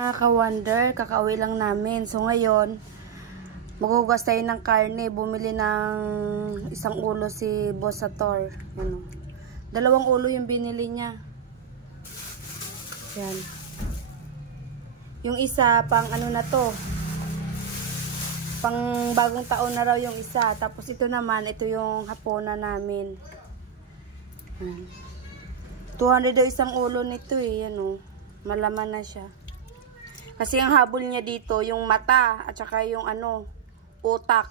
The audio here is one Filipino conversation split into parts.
Mga ka-wonder, kakauwi lang namin. So ngayon, maghugas tayo ng karne. Bumili ng isang ulo si Boss Sator. Ano? 2 ulo yung binili niya. Yan. Yung isa, pang ano na to. Pang bagong taon na raw yung isa. Tapos ito naman, ito yung hapunan namin. 200 daw isang ulo nito eh. Yan o. Malaman na siya. Kasi ang habol niya dito, yung mata at saka yung ano, utak.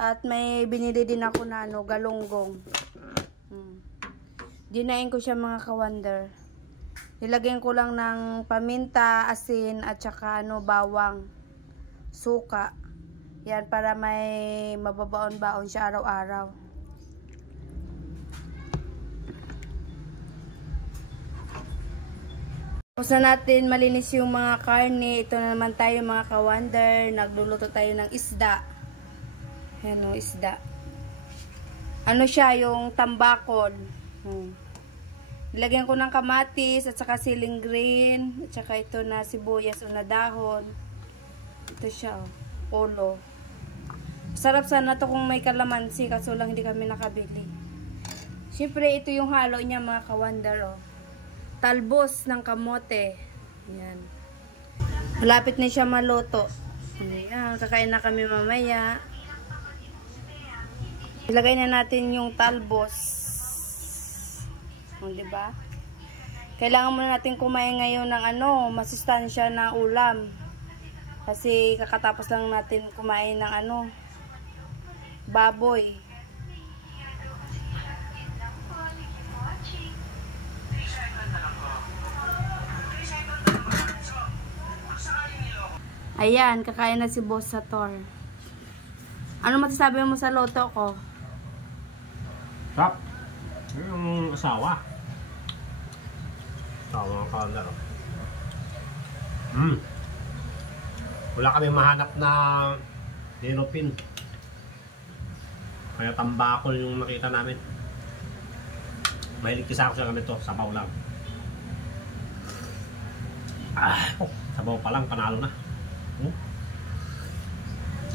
At may binili din ako na ano, galunggong. Dinain ko siya mga ka-wonder. Nilagyan ko lang ng paminta, asin at saka ano, bawang, suka. Yan para may mababaon-baon siya araw-araw. Tapos na natin malinis yung mga karne. Ito na naman tayo mga ka-wonder. Nagluluto tayo ng isda. Ayan o, isda. Ano siya, yung tambakol. Nilagyan ko ng kamatis at saka siling green. At saka ito na sibuyas o na dahon. Ito siya o, ulo. Sarap sana to kung may kalamansi. Kaso lang hindi kami nakabili. Siyempre ito yung halo niya mga ka-wonder o. Talbos ng kamote. Yan. Malapit na siya maluto. Ayan, kakain na kami mamaya. Ilagay na natin yung talbos. O, diba? Kailangan muna natin kumain ngayon ng ano, masustansya na ulam. Kasi kakatapos lang natin kumain ng ano, baboy. Ayan, kakain na si Boss Sator. Ano masasabi mo sa loto ko? Sarap. Yung asawa. Asawa ka na. Wala kami mahanap na dinopin. Kaya tambakol yung nakita namin. Mahilig kisa ako sa ganito. Sabaw lang. Sabaw pa lang, panalo na.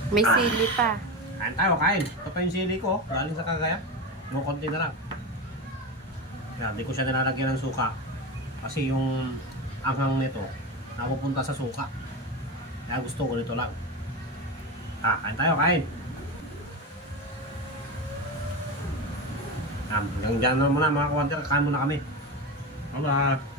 May sili pa. Kain tayo, kain. Ito pa yung sili ko. Galing sa Cagayan. No, konti na lang. Kaya hindi ko siya nilalagyan ng suka. Kasi yung anghang nito napupunta sa suka. Kaya gusto ko nito lang. Kain tayo, kain. Hanggang dyan na muna mga kawanter. Kain muna kami. Bye-bye.